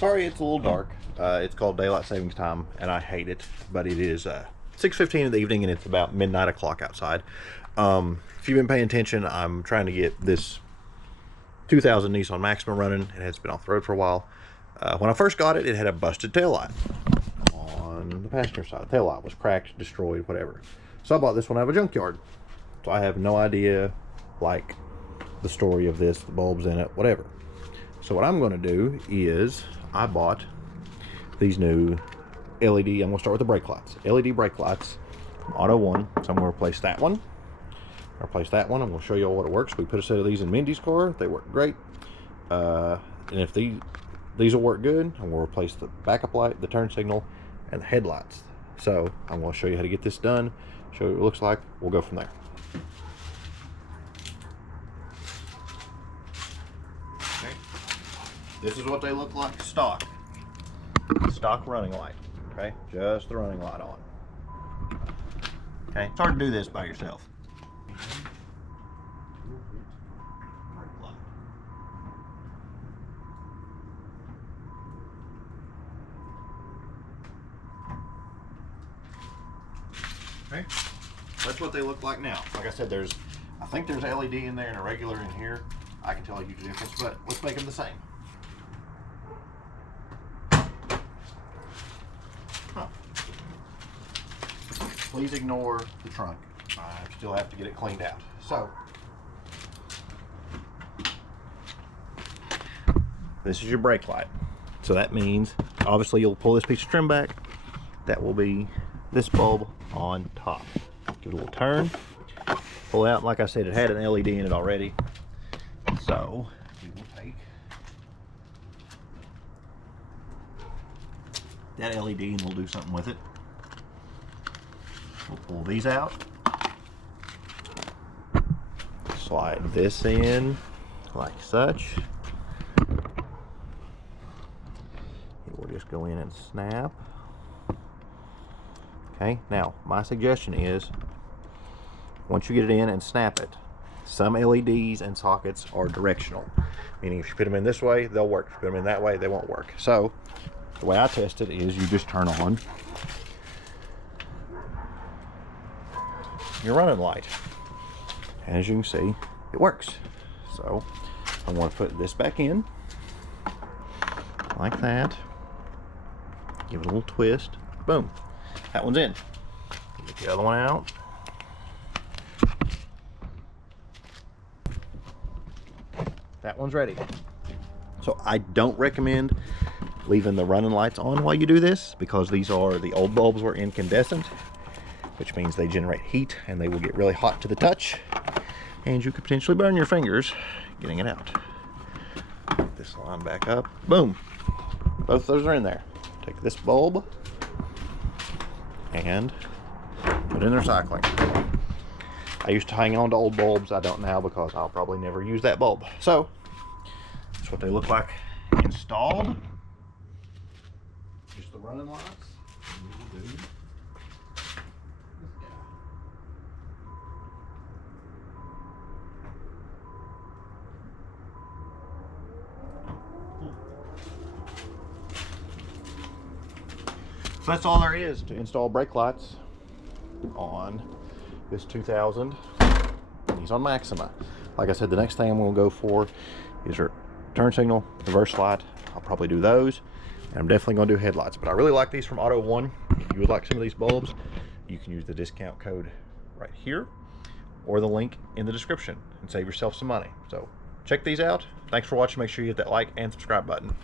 Sorry, it's a little dark. It's called daylight savings time, and I hate it. But it is 6:15 in the evening, and it's about midnight o'clock outside. If you've been paying attention, I'm trying to get this 2000 Nissan Maxima running. It has been off the road for a while. When I first got it, it had a busted taillight on the passenger side. The taillight was cracked, destroyed, whatever. So I bought this one out of a junkyard. So I have no idea, like, the story of this, the bulbs in it, whatever. So what I'm going to do is I bought these new LED. I'm going to start with the brake lights. LED brake lights from AUTOONE. So I'm going to replace that one. Replace that one. I'm going to show you all what it works. We put a set of these in Mindy's car. They work great. And if these will work good, I'm going to replace the backup light, the turn signal, and the headlights. So I'm going to show you how to get this done, show you what it looks like. We'll go from there. Okay. This is what they look like stock running light. Okay, just the running light on. Okay, it's hard to do this by yourself. Okay, that's what they look like now. Like I said, I think there's LED in there and a regular in here. I can tell you the difference, but let's make them the same. Huh. Please ignore the trunk. I still have to get it cleaned out. So, this is your brake light. So that means, obviously, you'll pull this piece of trim back. That will be this bulb on top. Give it a little turn, pull out. Like I said, it had an LED in it already, so we will take that LED and we'll do something with it. We'll pull these out, slide this in like such. It will just go in and snap. Okay, now my suggestion is once you get it in and snap it, some LEDs and sockets are directional, meaning if you put them in this way, they'll work. If you put them in that way, they won't work. So the way I test it is you just turn on your running light. As you can see, it works. So I'm going to put this back in like that, give it a little twist, boom. That one's in. Get the other one out. That one's ready. So I don't recommend leaving the running lights on while you do this, because the old bulbs were incandescent, which means they generate heat and they will get really hot to the touch, and you could potentially burn your fingers getting it out. Put this line back up. Boom. Both those are in there. Take this bulb and put in the recycling. I used to hang on to old bulbs. I don't now because I'll probably never use that bulb. So that's what they look like installed. Just the running lights. And we will do this guy. So that's all there is to install brake lights on this 2000 Nissan Maxima. Like I said, the next thing I'm going to go for is your turn signal, reverse light. I'll probably do those, and I'm definitely going to do headlights. But I really like these from AUTOONE. If you would like some of these bulbs, you can use the discount code right here or the link in the description and save yourself some money. So check these out. Thanks for watching. Make sure you hit that like and subscribe button.